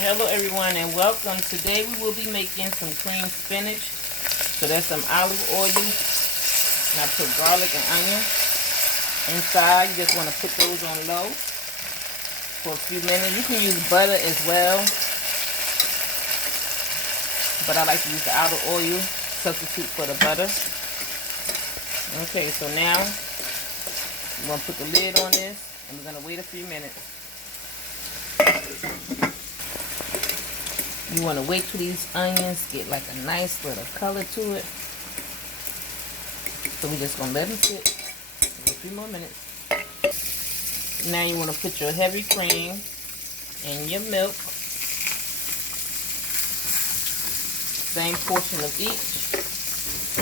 Hello everyone and welcome. Today we will be making some cream spinach. So there's some olive oil and I put garlic and onion inside. You just want to put those on low for a few minutes. You can use butter as well, but I like to use the olive oil substitute for the butter. Okay, so now we're going to put the lid on this and we're going to wait a few minutes. You want to wait till these onions get like a nice little color to it. So we're just going to let them sit for a few more minutes. Now you want to put your heavy cream and your milk. Same portion of each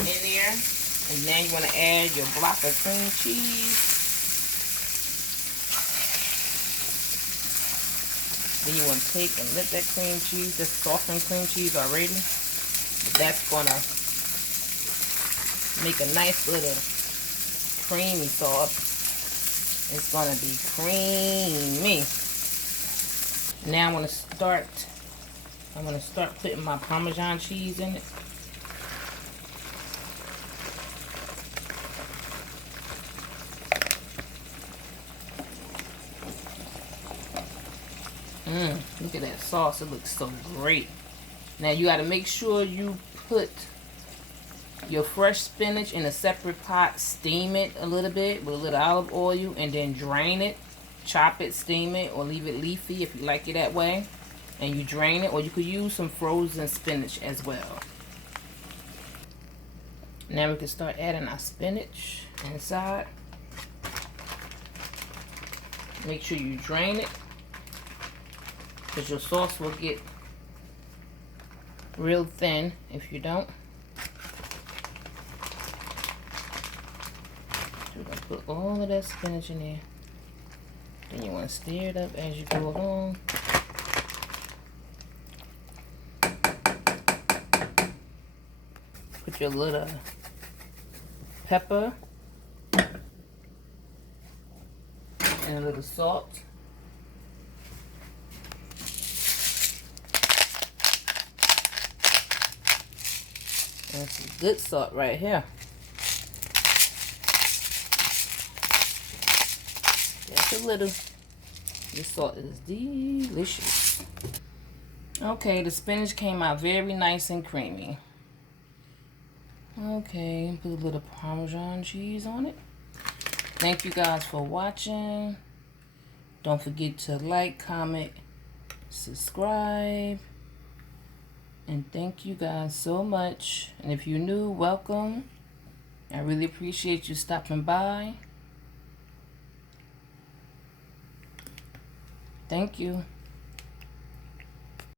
in there. And now you want to add your block of cream cheese. Then you want to take and let that cream cheese, this softened cream cheese already, that's going to make a nice little creamy sauce. It's going to be creamy. Now I'm going to start putting my Parmesan cheese in it. Look at that sauce. It looks so great. Now you got to make sure you put your fresh spinach in a separate pot. Steam it a little bit with a little olive oil and then drain it. Chop it, steam it, or leave it leafy if you like it that way. And you drain it, or you could use some frozen spinach as well. Now we can start adding our spinach inside. Make sure you drain it, because your sauce will get real thin if you don't. So we're going to put all of that spinach in there. Then you want to stir it up as you go along. Put your little pepper and a little salt. And some good salt right here. Just a little. This salt is delicious. Okay, the spinach came out very nice and creamy. Okay, put a little Parmesan cheese on it. Thank you guys for watching. Don't forget to like, comment, subscribe. And thank you guys so much. And if you're new, welcome. I really appreciate you stopping by. Thank you.